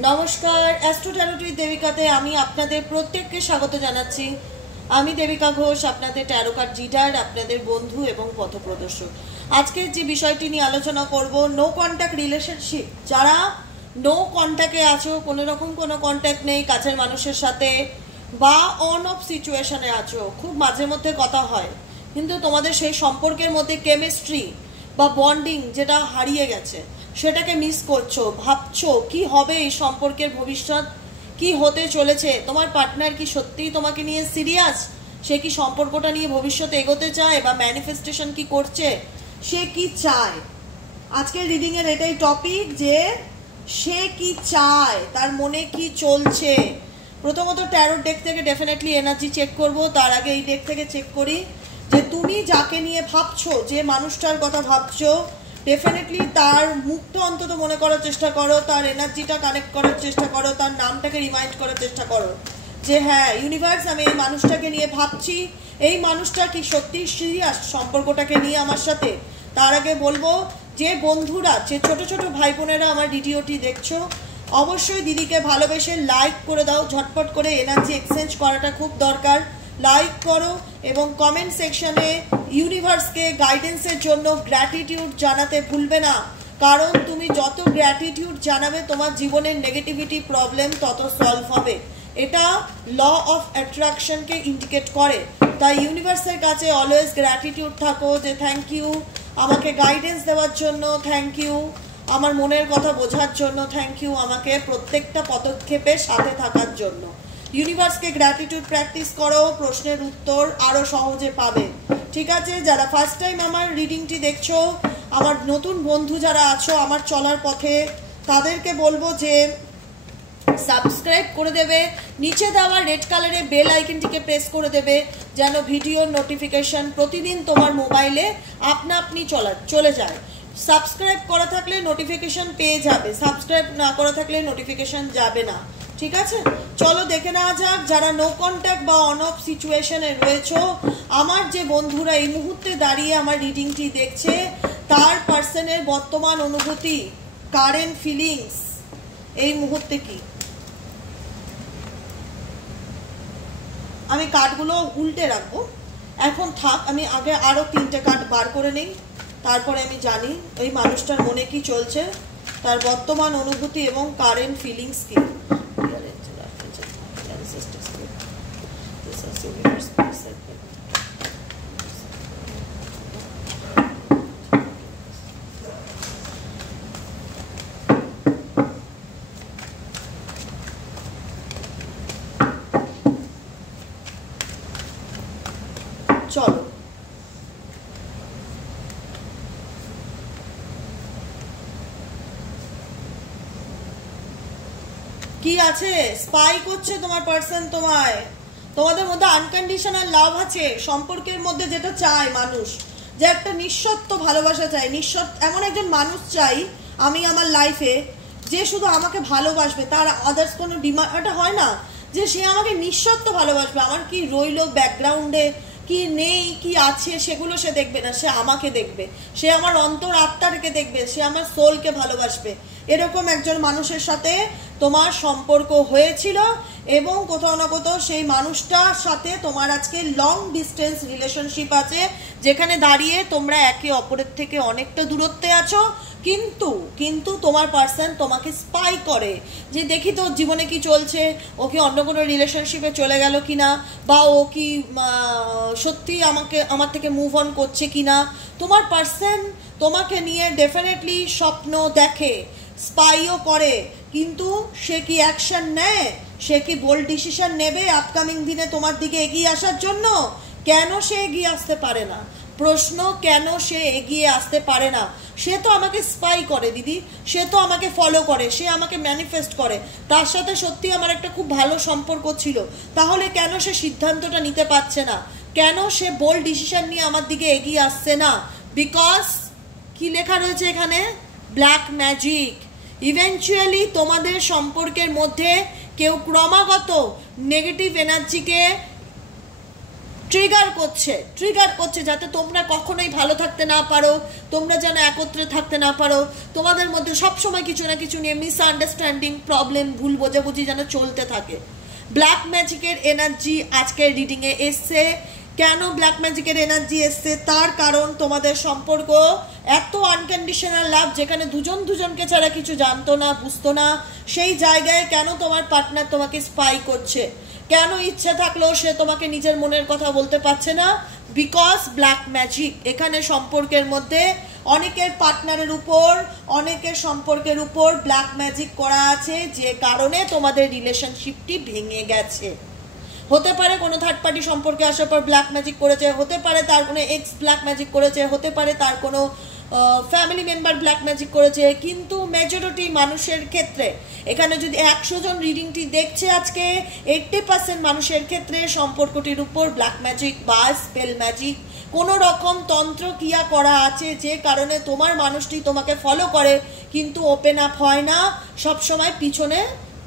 নমস্কার, অ্যাস্ট্রো ট্যারোটির দেবিকাতে আমি আপনাদের প্রত্যেককে স্বাগত জানাচ্ছি। আমি দেবিকা ঘোষ, আপনাদের ট্যারো কার্ড রিডার, আপনাদের বন্ধু এবং পথপ্রদর্শক। আজকের যে বিষয়টি নিয়ে আলোচনা করব, নো কন্ট্যাক্ট রিলেশনশিপ। যারা নো কন্ট্যাক্টে আছো, কোনো রকম কোনো কন্ট্যাক্ট নেই কাছের মানুষের সাথে, বা অন অফ সিচুয়েশনে আছো, খুব মাঝে মধ্যে কথা হয়, কিন্তু তোমাদের সেই সম্পর্কের মধ্যে কেমিস্ট্রি বা বন্ডিং যেটা হারিয়ে গেছে, সেটাকে মিস করছো, ভাবছো কি হবে এই সম্পর্কের ভবিষ্যৎ, কি হতে চলেছে, তোমার পার্টনার কি সত্যিই তোমাকে নিয়ে সিরিয়াস, সে কি সম্পর্কটা নিয়ে ভবিষ্যতে এগোতে চায় বা ম্যানিফেস্টেশন কি করছে, সে কি চায়। আজকের রিডিং এর এটাই টপিক যে সে কি চায়, তার মনে কি চলছে। প্রথমত ট্যারোট ডেক থেকে ডেফিনেটলি এনার্জি চেক করব, তার আগে এই ডেক থেকে চেক করি যে তুমি যাকে নিয়ে ভাবছো, যে মানুষটার কথা ভাবছো, ডেফিনেটলি তার মুখটা অন্তত মনে করার চেষ্টা করো, তার এনার্জিটা কানেক্ট করার চেষ্টা করো, তার নামটাকে রিমাইন্ড করার চেষ্টা করো যে হ্যাঁ ইউনিভার্স, আমি এই মানুষটাকে নিয়ে ভাবছি, এই মানুষটা কি সত্যি সিরিয়াস সম্পর্কটাকে নিয়ে আমার সাথে। তার আগে বলবো যে বন্ধুরা, যে ছোট ছোট ভাই বোনেরা আমার ভিডিওটি দেখছো, অবশ্যই দিদিকে ভালোবেসে লাইক করে দাও, ঝটপট করে এনার্জি এক্সচেঞ্জ করাটা খুব দরকার। লাইক করো এবং কমেন্ট সেকশনে ইউনিভার্সকে গাইডেন্সের জন্য গ্র্যাটিটিউড জানাতে ভুলবে না, কারণ তুমি যত গ্র্যাটিটিউড জানাবে তোমার জীবনের নেগেটিভিটি প্রবলেম তত সলভ হবে। এটা ল অফ অ্যাট্রাকশনকে ইন্ডিকেট করে। তাই ইউনিভার্সের কাছে অলওয়েজ গ্র্যাটিটিউড থাকো যে থ্যাংক ইউ আমাকে গাইডেন্স দেওয়ার জন্য, থ্যাংক ইউ আমার মনের কথা বোঝার জন্য, থ্যাংক ইউ আমাকে প্রত্যেকটা পদক্ষেপের সাথে থাকার জন্য। ইউনিভার্সকে গ্র্যাটিটিউড প্র্যাকটিস করো, প্রশ্নের উত্তর আরো সহজে পাবে। ঠিক আছে, যারা ফার্স্ট টাইম আমার রিডিংটি দেখছো, আমার নতুন বন্ধু যারা আছো আমার চলার পথে, তাদেরকে বলবো যে সাবস্ক্রাইব করে দেবে, নিচে দেওয়া রেড কালারের বেল আইকনটিকে প্রেস করে দেবে, যেন ভিডিওর নোটিফিকেশন প্রতিদিন তোমার মোবাইলে আপনা আপনি চলে যায়। সাবস্ক্রাইব করা থাকলে নোটিফিকেশন পেয়ে যাবে, সাবস্ক্রাইব না করা থাকলে নোটিফিকেশন যাবে না। ঠিক আছে, চলো দেখে নেওয়া যাক যারা নো কন্ট্যাক্ট বা অন অফ সিচুয়েশনে রয়েছো। আমার যে বন্ধুরা এই মুহূর্তে দাঁড়িয়ে আমার রিডিংটি দেখছে, তার পার্সনের বর্তমান অনুভূতি, কারেন্ট ফিলিংস এই মুহূর্তে কি। আমি কার্ডগুলো উল্টে রাখবো, এখন থাক, আমি আগে আরো 3টে কার্ড বার করে নেই, তারপরে আমি জানি এই মানুষটার মনে কি চলছে, তার বর্তমান অনুভূতি এবং কারেন্ট ফিলিংস কি। চলো কি আছে, স্পাই করছে তোমার পার্সন তোমায়, তোমাদের মধ্যে আনকন্ডিশনাল লাভ আছে, সম্পর্কের মধ্যে যেটা চায় মানুষ, যে একটা নিঃশর্ত ভালোবাসা চাই, নিঃশর্ত এমন একজন মানুষ চাই আমি আমার লাইফে, যে শুধু আমাকে ভালোবাসবে, তার আদার্স কোনো ডিমান্ড এটা হয় না, যে সে আমাকে নিঃশর্ত ভালোবাসবে, আমার কি রইলো ব্যাকগ্রাউন্ডে কি নেই কি আছে সেগুলো সে দেখবে না, সে আমাকে দেখবে, সে আমার অন্তর আত্মাকে দেখবে, সে আমার সোলকে ভালোবাসবে। এরকম একজন মানুষের সাথে তোমার সম্পর্ক হয়েছিল এবং কোথাও না কোথাও সেই মানুষটার সাথে তোমার আজকে লং ডিস্টেন্স রিলেশনশিপ আছে, যেখানে দাঁড়িয়ে তোমরা একে অপরের থেকে অনেকটা দূরত্বে আছো, কিন্তু তোমার পার্সন তোমাকে স্পাই করে যে দেখি তোর জীবনে কি চলছে, ও কি অন্য কোনো রিলেশনশিপে চলে গেল কিনা, বা ও কি সত্যি আমার থেকে মুভ অন করছে কিনা। তোমার পার্সন তোমাকে নিয়ে ডেফিনেটলি স্বপ্ন দেখে, স্পাইও করে, কিন্তু সে কি অ্যাকশন নেয়, সে কি বোল্ড ডিসিশন নেবে আপকামিং দিনে তোমার দিকে এগিয়ে আসার জন্য। কেন সে এগিয়ে আসতে পারে না, প্রশ্ন, কেন সে এগিয়ে আসতে পারে না? সে তো আমাকে স্পাই করে দিদি, সে তো আমাকে ফলো করে, সে আমাকে ম্যানিফেস্ট করে, তার সাথে সত্যি আমার একটা খুব ভালো সম্পর্ক ছিল, তাহলে কেন সে সিদ্ধান্তটা নিতে পারছে না, কেন সে বোল্ড ডিসিশন নিয়ে আমার দিকে এগিয়ে আসছে না? বিকজ কি লেখা রয়েছে এখানে, ব্ল্যাক ম্যাজিক। ইভেনচুয়ালি তোমাদের সম্পর্কের মধ্যে কেউ ক্রমাগত নেগেটিভ এনার্জিকে ট্রিগার করছে যাতে তোমরা কখনোই ভালো থাকতে না পারো, তোমরা যেন একত্রে থাকতে না পারো, তোমাদের মধ্যে সবসময় কিছু না কিছু নিয়ে মিসআন্ডারস্ট্যান্ডিং, প্রবলেম, ভুল বোঝাবুঝি যেন চলতে থাকে। ব্ল্যাক ম্যাজিকের এনার্জি আজকের রিডিংয়ে এসছে। কেন ব্ল্যাক ম্যাজিকের এনার্জি এসছে? তার কারণ তোমাদের সম্পর্ক এত আনকন্ডিশনাল লাভ, যেখানে দুজন দুজনকে ছাড়া কিছু জানতো না, বুঝতো না, সেই জায়গায় কেন তোমার পার্টনার তোমাকে স্পাই করছে? কেন ইচ্ছে থাকলেও সে তোমাকে নিজের মনের কথা বলতে পারছে না? Because black magic. এখানে সম্পর্কের মধ্যে অনেকের পার্টনারের উপর, অনেকের সম্পর্কের উপর ব্ল্যাক ম্যাজিক করা আছে, যে কারণে তোমাদের রিলেশনশিপটি ভেঙে গেছে। হতে পারে কোনো থার্ড পার্টি সম্পর্কে আসার পর ব্ল্যাক ম্যাজিক করেছে, হতে পারে তার কোনো এক্স ব্ল্যাক ম্যাজিক করেছে, হতে পারে তার কোনো ফ্যামিলি মেম্বার ব্ল্যাক ম্যাজিক করেছে। কিন্তু মেজরিটি মানুষের ক্ষেত্রে, এখানে যদি 100 জন রিডিংটি দেখছে আজকে, 80% মানুষের ক্ষেত্রে সম্পর্কটির উপর ব্ল্যাক ম্যাজিক বা স্পেল ম্যাজিক, কোনো রকম তন্ত্র ক্রিয়া করা আছে, যে কারণে তোমার মানুষটি তোমাকে ফলো করে কিন্তু ওপেন আপ হয় না, সবসময় পিছনে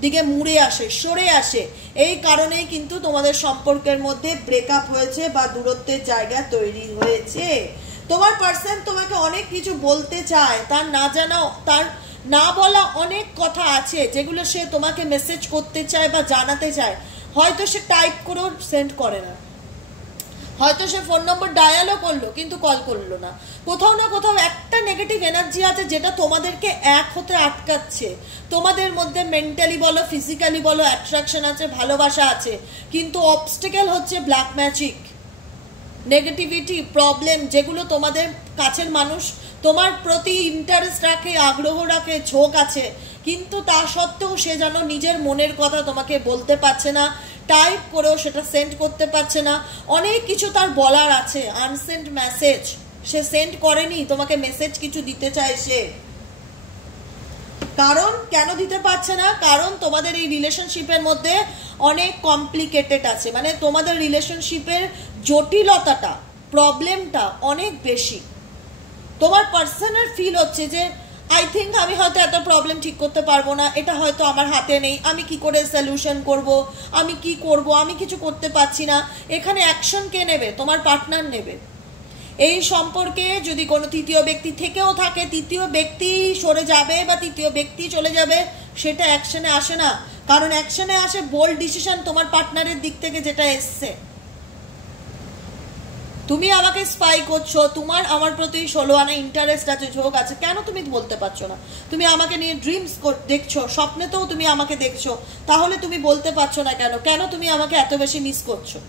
দিকে মুড়ে আসে, সরে আসে। এই কারণেই কিন্তু তোমাদের সম্পর্কের মধ্যে ব্রেকআপ হয়েছে বা দূরত্বের জায়গা তৈরি হয়েছে। তোমার পার্সন তোমাকে অনেক কিছু বলতে চায়, তার না জানা, তার না বলা অনেক কথা আছে যেগুলো সে তোমাকে মেসেজ করতে চায় বা জানাতে চায়। হয়তো সে টাইপ করেও সেন্ড করে না, হয়তো সে ফোন নম্বর ডায়ালও করলো কিন্তু কল করলো না। কোথাও না কোথাও একটা নেগেটিভ এনার্জি আছে যেটা তোমাদেরকে এক হতে আটকাচ্ছে। তোমাদের মধ্যে মেন্টালি বলো, ফিজিক্যালি বলো, অ্যাট্রাকশন আছে, ভালোবাসা আছে, কিন্তু অবস্টেকেল হচ্ছে ব্ল্যাক ম্যাজিক, নেগেটিভিটি, প্রবলেম, যেগুলো তোমাদের কাছের মানুষ তোমার প্রতি ইন্টারেস্ট রাখে, আগ্রহ রাখে, ঝোঁক আছে, কিন্তু তা সত্ত্বেও সে যেন নিজের মনের কথা তোমাকে বলতে পারছে না, টাইপ করেও সেটা সেন্ড করতে পারছে না। অনেক কিছু তার বলার আছে, আনসেন্ড মেসেজ সে সেন্ড করেনি, তোমাকে মেসেজ কিছু দিতে চায় সে। কারণ কেন দিতে পারছে না? কারণ তোমাদের এই রিলেশনশিপের মধ্যে অনেক কমপ্লিকেটেড আছে, মানে তোমাদের রিলেশনশিপের জটিলতাটা, প্রবলেমটা অনেক বেশি। তোমার পার্সোনাল ফিল হচ্ছে যে আই থিঙ্ক আমি হয়তো এত প্রবলেম ঠিক করতে পারবো না, এটা হয়তো আমার হাতে নেই, আমি কি করে সলিউশন করব, আমি কি করব, আমি কিছু করতে পারছি না। এখানে অ্যাকশন কে নেবে? তোমার পার্টনার নেবে। এই সম্পর্কে যদি কোনো তৃতীয় ব্যক্তি থেকেও থাকে, তৃতীয় ব্যক্তি সরে যাবে বা তৃতীয় ব্যক্তি চলে যাবে, সেটা অ্যাকশনে আসে না। কারণ অ্যাকশনে আসে বোল্ড ডিসিশন তোমার পার্টনারের দিক থেকে যেটা এসছে। তুমি আমাকে স্পাই করছো, তোমার আমার প্রতি 16 আনা ইন্টারেস্ট আছে, ঝোঁক আছে, কেন তুমি বলতে পারছো না? তুমি আমাকে নিয়ে ড্রিমস দেখছো, স্বপ্নেতেও তুমি আমাকে দেখছো, তাহলে তুমি বলতে পারছো না কেন? কেন তুমি আমাকে এত বেশি মিস করছো?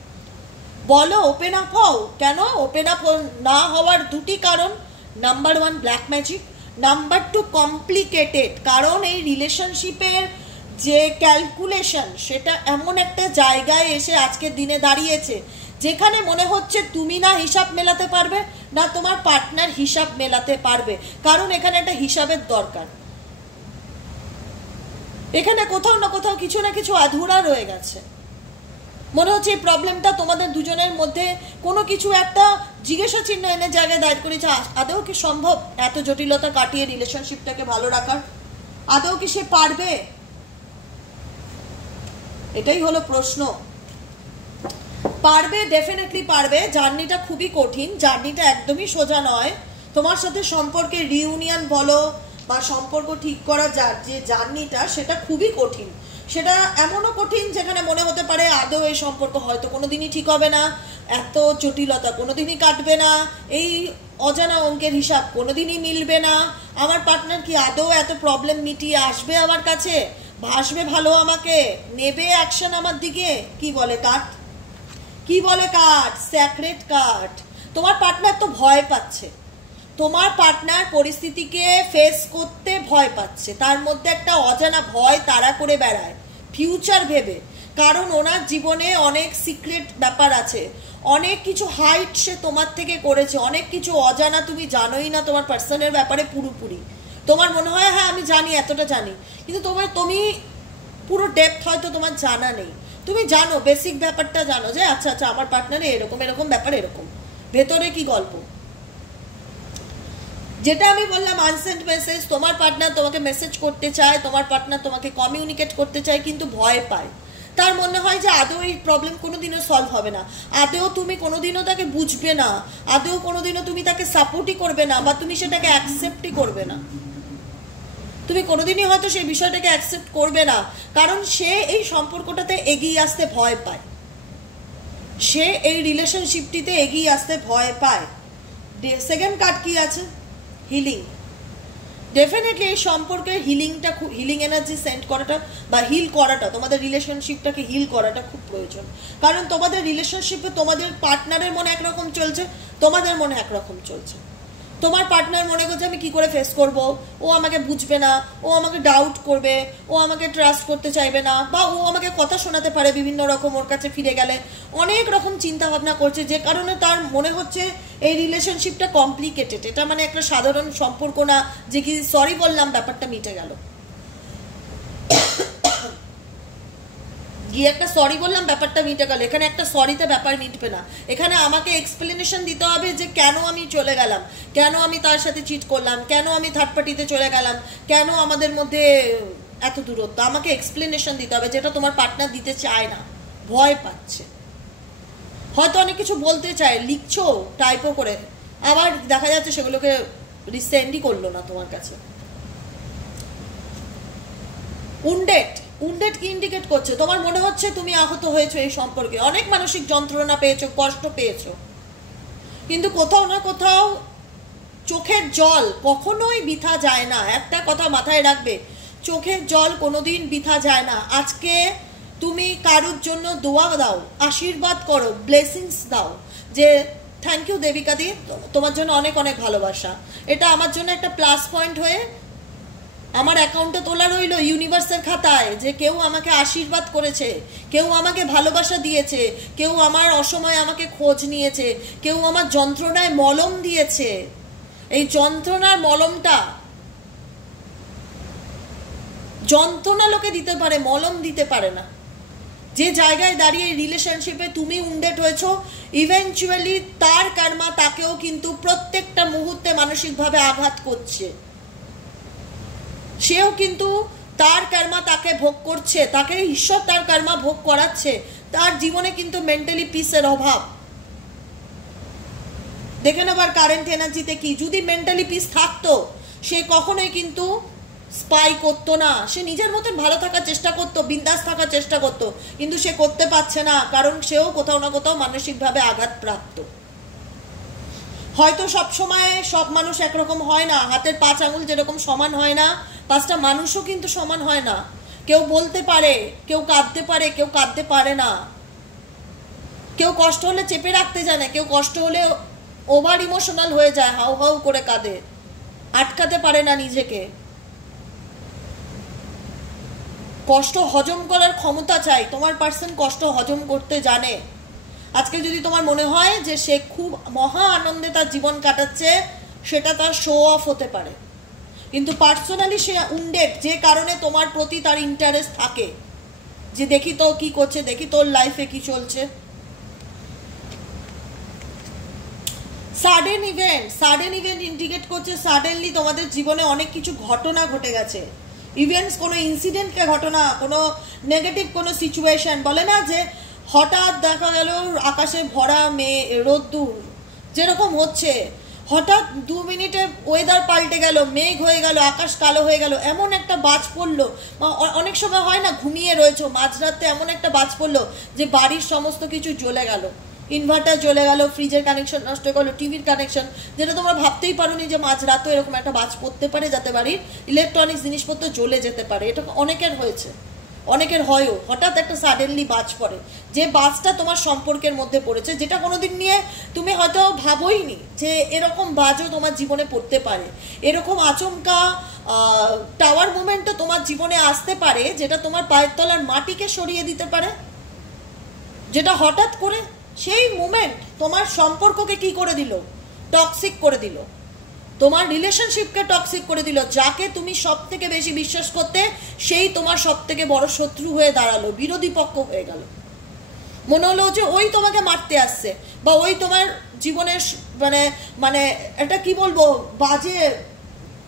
বলো, ওপেন আপ হও। কেন ওপেন আপ না হওয়ার দুটি কারণ, number 1 black magic, number 2 complicated. কারণ এই রিলেশনশিপের যে ক্যালকুলেশন, সেটা এমন একটা জায়গায় এসে আজকের দিনে দাঁড়িয়েছে যেখানে মনে হচ্ছে তুমি না হিসাব মেলাতে পারবে, না তোমার পার্টনার হিসাব মেলাতে পারবে। কারণ এখানে একটা হিসাবের দরকার, এখানে কোথাও না কোথাও কিছু না কিছু আধুরা রয়ে গেছে। মনে হচ্ছে এই প্রবলেমটা তোমাদের দুজনের মধ্যে কোনো কিছু একটা জিজ্ঞাসা চিহ্ন এনে জায়গায় দাঁড় করেছে। আদৌ কি সম্ভব এত জটিলতা কাটিয়ে রিলেশনশিপটাকে ভালো রাখার? আদৌ কি সে পারবে? এটাই হলো প্রশ্ন। পারবে, ডেফিনেটলি পারবে। জার্নিটা খুবই কঠিন, জার্নিটা একদমই সোজা নয়। তোমার সাথে সম্পর্কে রিউনিয়ন বলো বা সম্পর্ক ঠিক করা যে জার্নিটা, সেটা খুবই কঠিন। সেটা এমনও কঠিন যেখানে মনে হতে পারে আদৌ এই সম্পর্ক হয়তো কোনোদিনই ঠিক হবে না, এত জটিলতা কোনোদিনই কাটবে না, এই অজানা অঙ্কের হিসাব কোনোদিনই মিলবে না, আমার পার্টনার কি আদৌ এত প্রবলেম মিটিয়ে আসবে আমার কাছে, ভাসবে ভালো আমাকে, নেবে অ্যাকশন আমার দিকে। কি বলে কার্ড? কি বলে কার্ড? Sacred card. তোমার পার্টনার তো ভয় পাচ্ছে, তোমার পার্টনার পরিস্থিতিকে ফেস করতে ভয় পাচ্ছে, তার মধ্যে একটা অজানা ভয় তাড়া করে বেড়ায় ফিউচার ভেবে। কারণ ওনার জীবনে অনেক সিক্রেট ব্যাপার আছে, অনেক কিছু হাইড সে তোমার থেকে করেছে, অনেক কিছু অজানা তুমি জানোই না তোমার পার্সনের ব্যাপারে পুরোপুরি। তোমার মনে হয় হ্যাঁ আমি জানি, এতটা জানি, কিন্তু তুমি পুরো ডেপথ হয়তো তোমার জানা নেই। তুমি জানো, বেসিক ব্যাপারটা জানো যে আচ্ছা আচ্ছা আমার পার্টনারে এরকম এরকম ব্যাপার, এরকম ভেতরে কি গল্প। যেটা আমি বললাম আনসেন্ট মেসেজ, তোমার পার্টনার তোমাকে মেসেজ করতে চায়, তোমার পার্টনার তোমাকে কমিউনিকেট করতে চায়, কিন্তু ভয় পায়। তার মনে হয় যে আদৌ এই প্রবলেম কোনোদিনও সলভ হবে না, আদৌ তুমি কোনোদিনও তাকে বুঝবে না, আদৌ কোনোদিনও তুমি তাকে সাপোর্টই করবে না, বা তুমি সেটাকে অ্যাকসেপ্টই করবে না। তুমি কোনোদিনই হয়তো সেই বিষয়টাকে অ্যাকসেপ্ট করবে না, কারণ সে এই সম্পর্কটাতে এগিয়ে আসতে ভয় পায়, সে এই রিলেশনশিপটিতে এগিয়ে আসতে ভয় পায়। সেকেন্ড কার্ড কি আছে? হিলিং। ডেফিনেটলি এই সম্পর্কে হিলিংটা, খুব হিলিং এনার্জি সেন্ড করাটা বা হিল করাটা, তোমাদের রিলেশনশিপটাকে হিল করাটা খুব প্রয়োজন। কারণ তোমাদের রিলেশনশিপে তোমাদের পার্টনারের মনে একরকম চলছে, তোমাদের মনে একরকম চলছে। তোমার পার্টনার মনে করছে আমি কি করে ফেস করব, ও আমাকে বুঝবে না, ও আমাকে ডাউট করবে, ও আমাকে ট্রাস্ট করতে চাইবে না, বা ও আমাকে কথা শোনাতে পারে বিভিন্ন রকম, ওর কাছে ফিরে গেলে অনেক রকম চিন্তা ভাবনা করছে, যে কারণে তার মনে হচ্ছে এই রিলেশনশিপটা কমপ্লিকেটেড, এটা মানে একটা সাধারণ সম্পর্ক না যে কি সরি বললাম ব্যাপারটা মিটে গেল, গিয়ে একটা সরি বললাম ব্যাপারটা মিটে গেল। এখানে একটা সরিতে ব্যাপার মিটবে না, এখানে আমাকে এক্সপ্লেনেশন দিতে হবে যে কেন আমি চলে গেলাম, কেন আমি তার সাথে চিট করলাম, কেন আমি থার্ড পার্টিতে চলে গেলাম, কেন আমাদের মধ্যে এত দূরত্ব, আমাকে এক্সপ্লেনেশন দিতে হবে, যেটা তোমার পার্টনার দিতে চায় না, ভয় পাচ্ছে। হয়তো অনেক কিছু বলতে চায়, লিখছো টাইপও করে, আবার দেখা যাচ্ছে সেগুলোকে রিসেন্ডই করলো না তোমার কাছে। উন্ডেড কি ইন্ডিকেট করছে? তোমার মনে হচ্ছে তুমি আহত হয়েছো এই সম্পর্কে, অনেক মানসিক যন্ত্রণা পেয়েছো, কষ্ট পেয়েছো, কিন্তু কোথাও না কোথাও চোখের জল কখনোই বৃথা যায় না। একটা কথা মাথায় রাখবে, চোখের জল কোনোদিন বৃথা যায় না। আজকে তুমি কারোর জন্য দোয়া দাও, আশীর্বাদ করো, ব্লেসিংস দাও, যে থ্যাংক ইউ দেবিকা দি, তোমার জন্য অনেক অনেক ভালোবাসা, এটা আমার জন্য একটা প্লাস পয়েন্ট হয়ে আমার অ্যাকাউন্টে তোলা রইল ইউনিভার্সের খাতায়, যে কেউ আমাকে আশীর্বাদ করেছে, কেউ আমাকে ভালোবাসা দিয়েছে, কেউ আমার অসময়ে আমাকে খোঁজ নিয়েছে, কেউ আমার যন্ত্রণায় মলম দিয়েছে। এই যন্ত্রণার মলমটা, যন্ত্রণা লোকে দিতে পারে, মলম দিতে পারে না। যে জায়গায় দাঁড়িয়ে রিলেশনশিপে তুমি উন্ডেট হয়েছো, ইভেনচুয়ালি তার কর্মা তাকেও কিন্তু প্রত্যেকটা মুহূর্তে মানসিকভাবে আঘাত করছে, সেও কিন্তু তার কর্মা তাকে ভোগ করছে, তাকে ঈশ্বর তার কর্মা ভোগ করাচ্ছে, তার জীবনে কিন্তু মেন্টালি পিসের অভাব। দেখে নেবার কারেন্ট এনার্জিতে কি, যদি মেন্টালি পিস থাকতো সে কখনোই কিন্তু স্পাই করতো না, সে নিজের মতন ভালো থাকার চেষ্টা করতো, বিন্দাস থাকার চেষ্টা করতো, কিন্তু সে করতে পারছে না, কারণ সেও কোথাও না কোথাও মানসিকভাবে আঘাতপ্রাপ্ত। হয়তো সব সময় সব মানুষ একরকম হয় না, হাতের 5 আঙুল যেরকম সমান হয় না, 5টা মানুষও কিন্তু সমান হয় না। কেউ বলতে পারে, কেউ কাঁদতে পারে, কেউ কাঁদতে পারে না, কেউ কষ্ট হলে চেপে রাখতে জানে, কেউ কষ্ট হলে ওভার ইমোশনাল হয়ে যায়, হাউ হাউ করে কাঁদে, আটকাতে পারে না নিজেকে। কষ্ট হজম করার ক্ষমতা চাই, তোমার পার্সন কষ্ট হজম করতে জানে। আজকে যদি তোমার মনে হয় যে সে খুব মহা আনন্দে তার জীবন কাটাচ্ছে, সেটা তার শো অফ হতে পারে, কিন্তু পার্সোনালি সে উন্ডেড, যে কারণে তোমার প্রতি তার ইন্টারেস্ট থাকে, যে দেখি তো কি করছে, দেখি তোর লাইফে কি চলছে। সাডেন ইভেন্ট ইন্ডিকেট করছে সাডেনলি তোমাদের জীবনে অনেক কিছু ঘটনা ঘটে গেছে। ইভেন্টস, কোনো ইনসিডেন্টকে ঘটনা, কোনো নেগেটিভ কোনো সিচুয়েশন, বলে না যে হঠাৎ দেখা গেল আকাশে ভরা রোদ্দুর যেরকম হচ্ছে, হঠাৎ 2 মিনিটে ওয়েদার পাল্টে গেল, মেঘ হয়ে গেল, আকাশ কালো হয়ে গেল, এমন একটা বাজ পড়লো। অনেক সময় হয় না, ঘুমিয়ে রয়েছো, মাঝরাতে এমন একটা বাজ পড়লো যে বাড়ির সমস্ত কিছু জ্বলে গেল, ইনভার্টার জ্বলে গেল, ফ্রিজের কানেকশন নষ্ট হয়ে গেল, টিভির কানেকশন, যেটা তোমরা ভাবতেই পারোনি যে মাঝরাতেও এরকম একটা বাজ পড়তে পারে, যাতে বাড়ির ইলেকট্রনিক্স জিনিসপত্র জ্বলে যেতে পারে। এটা অনেকের হয়েছে, অনেকের হয়ও, হঠাৎ একটা সাডেনলি বাজ পড়ে, যে বাজটা তোমার সম্পর্কের মধ্যে পড়েছে, যেটা কোনোদিন নিয়ে তুমি হয়তো ভাবোইনি যে এরকম বাজও তোমার জীবনে পড়তে পারে। এরকম আচমকা টাওয়ার মুভমেন্টও তোমার জীবনে আসতে পারে, যেটা তোমার পায়ের তলার মাটিকে সরিয়ে দিতে পারে, যেটা হঠাৎ করে সেই মুভমেন্ট তোমার সম্পর্ককে কি করে দিল, টক্সিক করে দিল, তোমার রিলেশনশিপকে টক্সিক করে দিল। যাকে তুমি সব থেকে বেশি বিশ্বাস করতে, সেই তোমার সব থেকে বড় শত্রু হয়ে দাঁড়ালো, বিরোধী পক্ষ হয়ে গেল। মনে হলো যে ওই তোমাকে মারতে আসছে, বা ওই তোমার জীবনের মানে মানে এটা কি বলবো, বাজে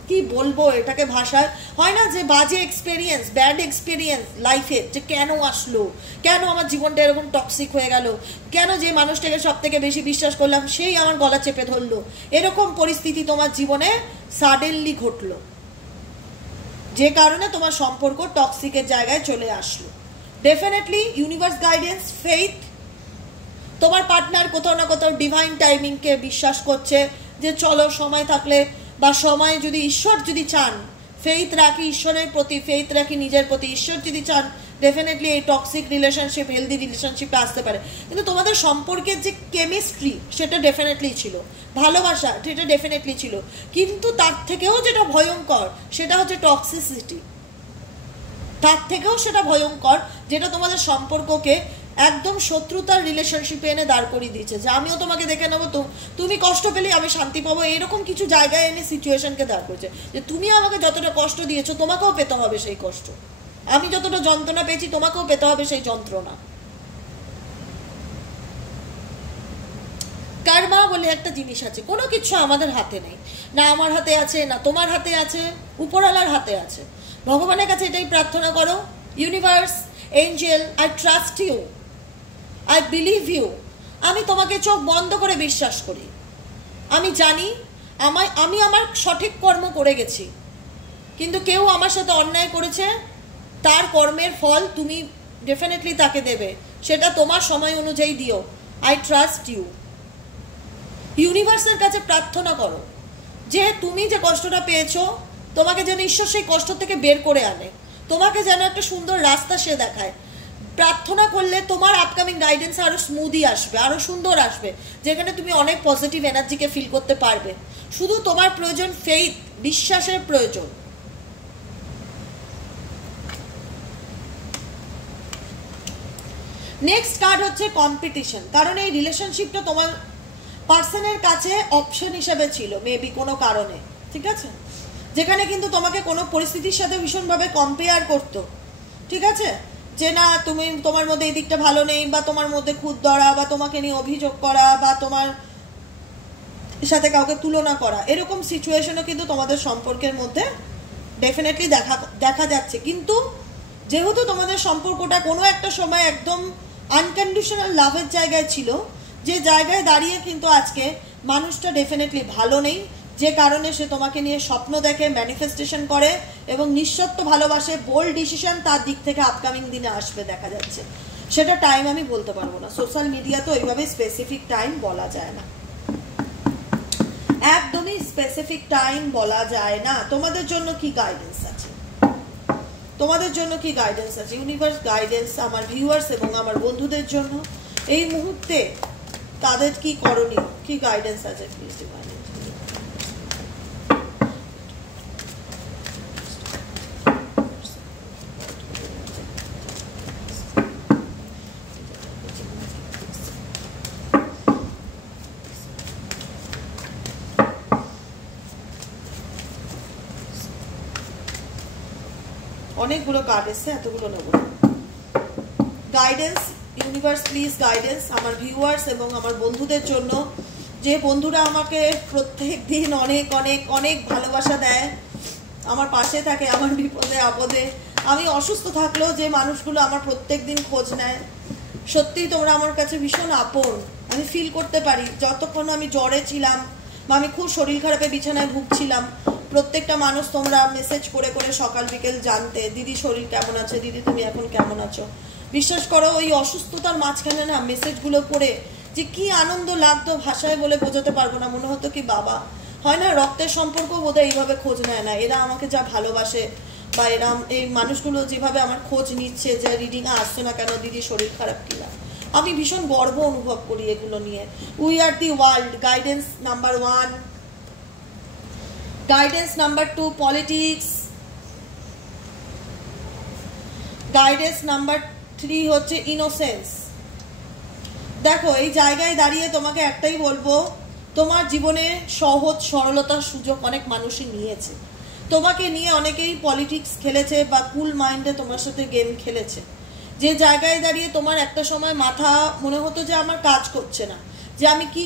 কি বলবো এটাকে ভাষায়, হয় না যে বাজে এক্সপিরিয়েন্স, ব্যাড এক্সপিরিয়েন্স লাইফে, যে কেন আসলো, কেন আমার জীবনটা এরকম টক্সিক হয়ে গেল, কেন যে মানুষটাকে সব থেকে বেশি বিশ্বাস করলাম সেই আমার গলা চেপে ধরলো, এরকম পরিস্থিতি তোমার জীবনে সাডেনলি ঘটলো, যে কারণে তোমার সম্পর্ক টক্সিকের জায়গায় চলে আসলো। ডেফিনেটলি ইউনিভার্স গাইডেন্স, ফেইথ, তোমার পার্টনার কোথাও না কোথাও ডিভাইন টাইমিংকে বিশ্বাস করছে যে চলো সময় থাকলে, বা সময় যদি ঈশ্বর যদি চান, ফেইথ রাখি ঈশ্বরের প্রতি, ফেইথ রাখি নিজের প্রতি, ঈশ্বর যদি চান ডেফিনেটলি এই টক্সিক রিলেশনশিপ হেলদি রিলেশনশিপে আসতে পারে। কিন্তু তোমাদের সম্পর্কের যে কেমিস্ট্রি সেটা ডেফিনেটলি ছিল, ভালোবাসা সেটা ডেফিনেটলি ছিল, কিন্তু তার থেকেও যেটা ভয়ঙ্কর সেটা হচ্ছে টক্সিসিটি, তার থেকেও সেটা ভয়ঙ্কর, যেটা তোমাদের সম্পর্ককে একদম শত্রুতার রিলেশনশিপে এনে দাঁড় করিয়ে দিচ্ছে, যে আমিও তোমাকে দেখে নেবো, তুমি কষ্ট পেলে আমি শান্তি পাবো, এরকম কিছু জায়গায় এনে সিচুয়েশনকে দাঁড় করছে, যে তুমি আমাকে যতটা কষ্ট দিয়েছো তোমাকেও পেতে হবে সেই কষ্ট, আমি যতটা যন্ত্রণা পেয়েছি তোমাকেও পেতে হবে সেই যন্ত্রণা। কার্মা বলে একটা জিনিস আছে, কোনো কিছু আমাদের হাতে নেই, না আমার হাতে আছে, না তোমার হাতে আছে, উপরওয়ালার হাতে আছে। ভগবানের কাছে এটাই প্রার্থনা করো, universe, angel, I trust you, I believe you, আমি তোমাকে চোখ বন্ধ করে বিশ্বাস করি, আমি জানি আমি আমার সঠিক কর্ম করে গেছি, কিন্তু কেউ আমার সাথে অন্যায় করেছে, তার কর্মের ফল তুমি ডেফিনেটলি তাকে দেবে, সেটা তোমার সময় অনুযায়ী দিও, আই ট্রাস্ট ইউ। ইউনিভার্সের কাছে প্রার্থনা করো যে তুমি যে কষ্টটা পেয়েছো তোমাকে যেন ঈশ্বর সেই কষ্ট থেকে বের করে আনে, তোমাকে যেন একটা সুন্দর রাস্তা সে দেখায়। প্রার্থনা করলে তোমার আপকামিং গাইডেন্স আরো স্মুদি আসবে, আরো সুন্দর আসবে, যেখানে তুমি অনেক পজিটিভ এনার্জিকে ফিল করতে পারবে। শুধু তোমার প্রয়োজন ফেইথ, বিশ্বাসের প্রয়োজন। নেক্সট কার্ড হচ্ছে কম্পিটিশন, কারণ এই রিলেশনশিপটা তোমার পার্সনের কাছে অপশন হিসেবে ছিল মেবি কোনো কারণে, ঠিক আছে, যেখানে কিন্তু তোমাকে কোনো পরিস্থিতির সাথে ভীষণভাবে কম্পেয়ার করতো, ঠিক আছে, যে না তুমি, তোমার মধ্যে এই দিকটা ভালো নেই, বা তোমার মধ্যে খুদ ধরা, বা তোমাকে নিয়ে অভিযোগ করা, বা তোমার সাথে কাউকে তুলনা করা, এরকম সিচুয়েশনও কিন্তু তোমাদের সম্পর্কের মধ্যে ডেফিনেটলি দেখা যাচ্ছে। কিন্তু যেহেতু তোমাদের সম্পর্কটা কোনো একটা সময় একদম আনকন্ডিশনাল লাভের জায়গায় ছিল, যে জায়গায় দাঁড়িয়ে কিন্তু আজকে মানুষটা ডেফিনেটলি ভালো নেই, যে কারণে সে তোমাকে নিয়ে স্বপ্ন দেখে, ম্যানিফেস্টেশন করে এবং নিঃশর্ত ভালোবাসে, বোল্ড ডিসিশন তার দিক থেকে আপকামিং দিনে আসবে দেখা যাচ্ছে। সেটা টাইম আমি বলতে পারবো না, সোশ্যাল মিডিয়াতে ওইভাবে স্পেসিফিক টাইম বলা যায় না, একদমই স্পেসিফিক টাইম বলা যায় না। তোমাদের জন্য কি গাইডেন্স আছে, তোমাদের জন্য কি গাইডেন্স আছে, ইউনিভার্স গাইডেন্স আমার ভিউয়ার্স এবং আমার বন্ধুদের জন্য এই মুহূর্তে তাদের কি করণীয়, কি গাইডেন্স আছে প্লিজ ডিভাইন। অনেকগুলো কার্ড এসছে, এতগুলো নেব। গাইডেন্স ইউনিভার্স প্লিজ গাইডেন্স আমার ভিউয়ার্স এবং আমার বন্ধুদের জন্য, যে বন্ধুরা আমাকে প্রত্যেক দিন অনেক অনেক অনেক ভালোবাসা দেয়, আমার পাশে থাকে আমার বিপদে আপদে, আমি অসুস্থ থাকলেও যে মানুষগুলো আমার প্রত্যেক দিন খোঁজ নেয়, সত্যিই তোমরা আমার কাছে ভীষণ আপন, আমি ফিল করতে পারি। যতক্ষণ আমি জ্বরে ছিলাম বা আমি খুব শরীর খারাপে বিছানায় ভুগছিলাম, প্রত্যেকটা মানুষ তোমরা মেসেজ করে করে সকাল বিকেল জানতে, দিদি শরীর কেমন আছে, দিদি তুমি এখন কেমন আছো। বিশ্বাস করো ওই অসুস্থতার মাঝখানে না মেসেজগুলো পড়ে যে কি আনন্দ লাগতো, ভাষায় বলে বোঝাতে পারবো না। মনে হতো কি বাবা, হয় না রক্তের সম্পর্ক বোধহয় এইভাবে খোঁজ নেয় না, এরা আমাকে যা ভালোবাসে, বা এরা এই মানুষগুলো যেভাবে আমার খোঁজ নিচ্ছে, যে রিডিংয়ে আসছে না কেন, দিদি শরীর খারাপ কিনা, আমি ভীষণ গর্ব অনুভব করি এগুলো নিয়ে। We are the world, guidance number 1, guidance number 2 politics, guidance number 3 হচ্ছে ইনোসেন্স। দেখো এই জায়গায় দাঁড়িয়ে তোমাকে একটাই বলবো, তোমার জীবনে সহজ সরলতার সুযোগ অনেক মানুষই নিয়েছে, তোমাকে নিয়ে অনেকেই পলিটিক্স খেলেছে বা কুল মাইন্ডে তোমার সাথে গেম খেলেছে, যে জায়গায় দাঁড়িয়ে তোমার একটা সময় মাথা মনে হতো যে আমার কাজ করছে না, যে আমি কি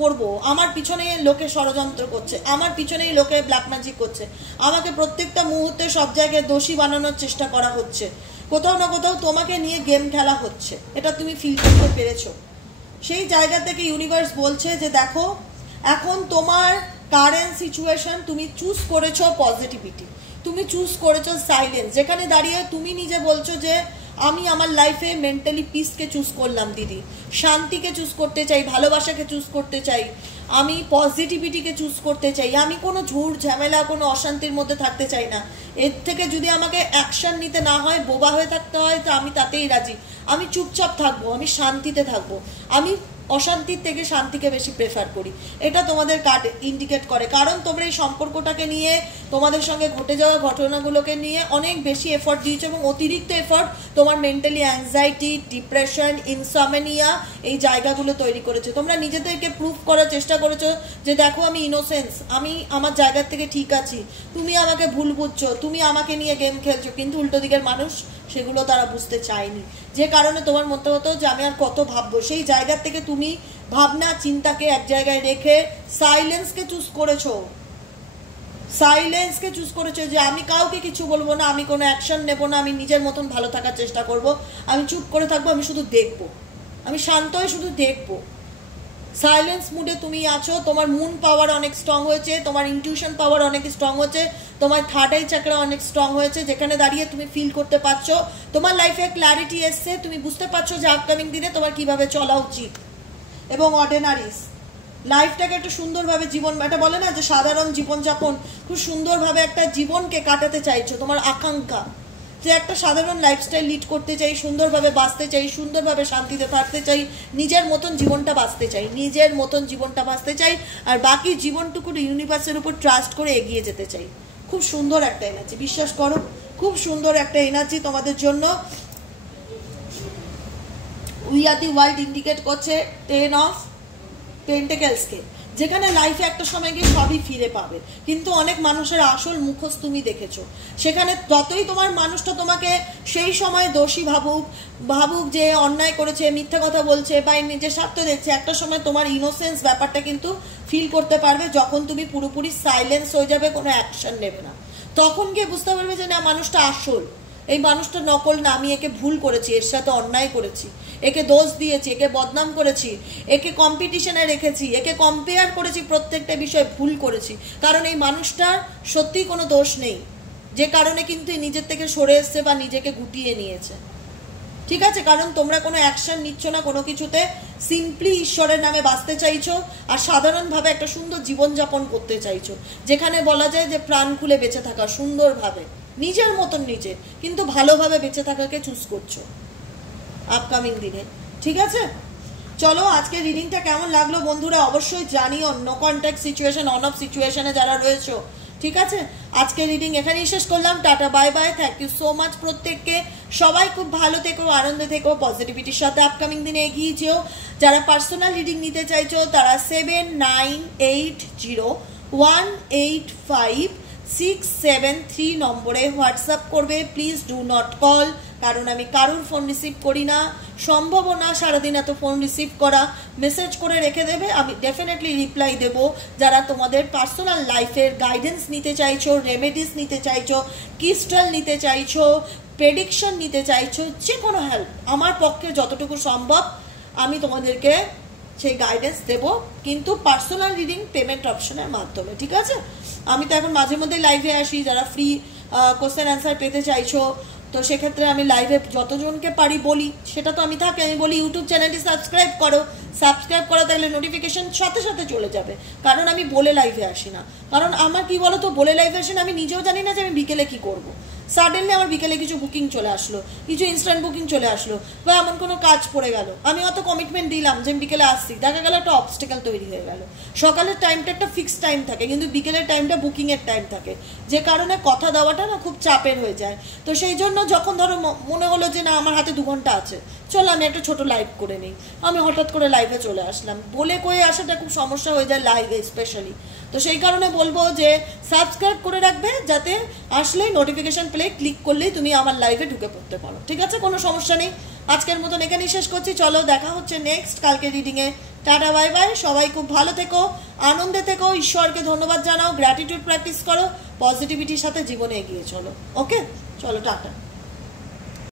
করব, আমার পিছনে লোকে ষড়যন্ত্র করছে, আমার পিছনেই লোকে ব্ল্যাক ম্যাজিক করছে, আমাকে প্রত্যেকটা মুহূর্তে সব জায়গায় দোষী বানানোর চেষ্টা করা হচ্ছে, কোথাও না কোথাও তোমাকে নিয়ে গেম খেলা হচ্ছে, এটা তুমি ফিল করতে পেরেছো। সেই জায়গা থেকে ইউনিভার্স বলছে যে দেখো, এখন তোমার কারেন্ট সিচুয়েশন, তুমি চুজ করেছো পজিটিভিটি, তুমি চুজ করেছো সাইলেন্স, যেখানে দাঁড়িয়ে তুমি নিজে বলছো যে আমি আমার লাইফে মেন্টালি পিসকে চুজ করলাম দিদি, শান্তিকে চুজ করতে চাই, ভালোবাসাকে চুজ করতে চাই, আমি পজিটিভিটিকে চুজ করতে চাই, আমি কোনো ঝুট ঝামেলা কোনো অশান্তির মধ্যে থাকতে চাই না, এর থেকে যদি আমাকে অ্যাকশন নিতে না হয়, বোবা হয়ে থাকতে হয়, তো আমি তাতেই রাজি, আমি চুপচাপ থাকবো, আমি শান্তিতে থাকবো, আমি অশান্তির থেকে শান্তিকে বেশি প্রেফার করি। এটা তোমাদের কার্ড ইন্ডিকেট করে, কারণ তোমরা এই সম্পর্কটাকে নিয়ে, তোমাদের সঙ্গে ঘটে যাওয়া ঘটনাগুলোকে নিয়ে অনেক বেশি এফর্ট দিয়েছো, এবং অতিরিক্ত এফর্ট তোমার মেন্টালি অ্যাংজাইটি, ডিপ্রেশন, ইনসমনিয়া এই জায়গাগুলো তৈরি করেছে। তোমরা নিজেদেরকে প্রুভ করার চেষ্টা করেছো যে দেখো আমি ইনোসেন্স, আমি আমার জায়গার থেকে ঠিক আছি, তুমি আমাকে ভুল বুঝছো, তুমি আমাকে নিয়ে গেম খেলছো, কিন্তু উল্টো দিকের মানুষ সেগুলো তারা বুঝতে চায়নি, যে কারণে তোমার মধ্যে হতো যে আমি আর কত ভাববো। সেই জায়গার থেকে তুমি ভাবনা চিন্তাকে এক জায়গায় রেখে সাইলেন্সকে চুজ করেছো, সাইলেন্সকে চুজ করেছো, যে আমি কাউকে কিছু বলবো না, আমি কোনো অ্যাকশন নেবো না, আমি নিজের মতন ভালো থাকার চেষ্টা করব, আমি চুপ করে থাকবো, আমি শুধু দেখবো, আমি শান্ত হয়ে শুধু দেখবো। সাইলেন্স মুডে তুমি আছো, তোমার মুন পাওয়ার অনেক স্ট্রং হয়েছে, তোমার ইনটিউশন পাওয়ার অনেক স্ট্রং হয়েছে, তোমার থার্ড আই চাকরা অনেক স্ট্রং হয়েছে, যেখানে দাঁড়িয়ে তুমি ফিল করতে পারছো তোমার লাইফে ক্ল্যারিটি এসছে, তুমি বুঝতে পারছো যে আপকামিং দিনে তোমার কিভাবে চলা উচিত। এবং অর্ডিনারিস লাইফটাকে একটু সুন্দরভাবে জীবন, এটা বলে না যে সাধারণ জীবনযাপন, খুব সুন্দরভাবে একটা জীবনকে কাটাতে চাইছো, তোমার আকাঙ্ক্ষা যে একটা সাধারণ লাইফস্টাইল লিড করতে চাই, সুন্দরভাবে বাঁচতে চাই, সুন্দরভাবে শান্তিতে থাকতে চাই, নিজের মতন জীবনটা বাঁচতে চাই, নিজের মতন জীবনটা বাঁচতে চাই, আর বাকি জীবনটুকু ইউনিভার্সের উপর ট্রাস্ট করে এগিয়ে যেতে চাই। খুব সুন্দর একটা এনার্জি, বিশ্বাস করো, খুব সুন্দর একটা এনার্জি তোমাদের জন্য। We are the world indicate করছে 10 অফ পেন্টাকেলসকে, যেখানে লাইফে একটা সময় গিয়ে সবই ফিরে পাবে, কিন্তু অনেক মানুষের আসল মুখোশ তুমি দেখেছো, সেখানে যতই তোমার মানুষটা তোমাকে সেই সময় দোষী ভাবুক যে অন্যায় করেছে, মিথ্যা কথা বলছে বা নিজের স্বার্থ দেখছে, একটা সময় তোমার ইনোসেন্স ব্যাপারটা কিন্তু ফিল করতে পারবে, যখন তুমি পুরোপুরি সাইলেন্স হয়ে যাবে, কোনো অ্যাকশন নেবে না, তখন গিয়ে বুঝতে পারবে যে না, মানুষটা আসল, এই মানুষটা নকল না, আমি একে ভুল করেছি, এর সাথে অন্যায় করেছি, একে দোষ দিয়েছি, একে বদনাম করেছি, একে কম্পিটিশনে রেখেছি, একে কম্পেয়ার করেছি, প্রত্যেকটা বিষয়ে ভুল করেছি, কারণ এই মানুষটার সত্যিই কোনো দোষ নেই, যে কারণে কিন্তু নিজের থেকে সরে এসছে বা নিজেকে গুটিয়ে নিয়েছে। ঠিক আছে, কারণ তোমরা কোনো অ্যাকশন নিচ্ছ না কোনো কিছুতে, সিম্পলি ঈশ্বরের নামে বাঁচতে চাইছো, আর সাধারণভাবে একটা সুন্দর জীবনযাপন করতে চাইছো, যেখানে বলা যায় যে প্রাণ খুলে বেঁচে থাকা, সুন্দরভাবে নিজের মতন নিজে, কিন্তু ভালোভাবে বেঁচে থাকাকে চুজ করছো আপকামিং দিনে। ঠিক আছে, চলো আজকে রিডিংটা কেমন লাগলো বন্ধুরা অবশ্যই জানিও, no contact situation, on off সিচুয়েশনে যারা রয়েছো। ঠিক আছে, আজকে রিডিং এখানেই শেষ করলাম, tata bye bye, thank you so much প্রত্যেককে, সবাই খুব ভালো থেকো, আনন্দে থেকো, পজিটিভিটির সাথে আপকামিং দিনে এগিয়ে যেও। যারা পার্সোনাল রিডিং নিতে চাইছো তারা 7980185673 নম্বরে হোয়াটসঅ্যাপ করবে, প্লিজ ডু নট কল, কারণ আমি কারুর ফোন রিসিভ করি না, সম্ভব না সারাদিন এত ফোন রিসিভ করা, মেসেজ করে রেখে দেবে, আমি ডেফিনেটলি রিপ্লাই দেব। যারা তোমাদের পার্সোনাল লাইফের গাইডেন্স নিতে চাইছো, রেমেডিস নিতে চাইছো, ক্রিস্টাল নিতে চাইছো, প্রেডিকশন নিতে চাইছো, যে কোনো হেল্প আমার পক্ষে যতটুকু সম্ভব আমি তোমাদেরকে সেই গাইডেন্স দেব, কিন্তু পার্সোনাল রিডিং পেমেন্ট অপশনের মাধ্যমে। ঠিক আছে, আমি তো এখন মাঝে মধ্যে লাইভে আসি, যারা ফ্রি কোশ্চেন অ্যান্সার পেতে চাইছো তো সেক্ষেত্রে আমি লাইভে যতজনকে পারি বলি, সেটা তো আমি থাকি, আমি বলি ইউটিউব চ্যানেলটি সাবস্ক্রাইব করো, সাবস্ক্রাইব করা থাকলে নোটিফিকেশন সাথে সাথে চলে যাবে, কারণ আমি বলে লাইভে আসি না। কারণ আমার কি বলো তো, বলে লাইভে আসি না, আমি নিজেও জানি না যে আমি বিকেলে কি করব। সাডেনলি আমার বিকেলে কিছু বুকিং চলে আসলো, কিছু ইনস্ট্যান্ট বুকিং চলে আসলো, বা এমন কোনো কাজ পড়ে গেল, আমি অত কমিটমেন্ট দিলাম যে আমি বিকেলে আসছি, দেখা গেল একটা অবস্টেকেল তৈরি হয়ে গেল। সকালের টাইমটা একটা ফিক্সড টাইম থাকে, কিন্তু বিকেলের টাইমটা বুকিংয়ের টাইম থাকে, যে কারণে কথা দেওয়াটা না খুব চাপের হয়ে যায়। তো সেই জন্য যখন ধরো মনে হলো যে না আমার হাতে 2 ঘন্টা আছে, চলো আমি একটা ছোট লাইভ করে নিই, আমি হঠাৎ করে লাইভে চলে আসলাম, বলে কয়ে আসাটা খুব সমস্যা হয়ে যায় লাইভে স্পেশালি। তো সেই কারণে বলবো যে সাবস্ক্রাইব করে রাখবে, যাতে আসলেই নোটিফিকেশন পেলে ক্লিক করলেই তুমি আমার লাইভে ঢুকে পড়তে পারো। ঠিক আছে, কোনো সমস্যা নেই। আজকের মতন এখানেই শেষ করছি। চলো দেখা হচ্ছে নেক্সট কালকে রিডিংয়ে। Tata bye by. সবাই খুব ভালো থেকো, আনন্দে থেকো, ঈশ্বরকে ধন্যবাদ জানাও, গ্র্যাটিটিউড প্র্যাকটিস করো, পজিটিভিটির সাথে জীবনে এগিয়ে চলো। ওকে, চলো টাটা।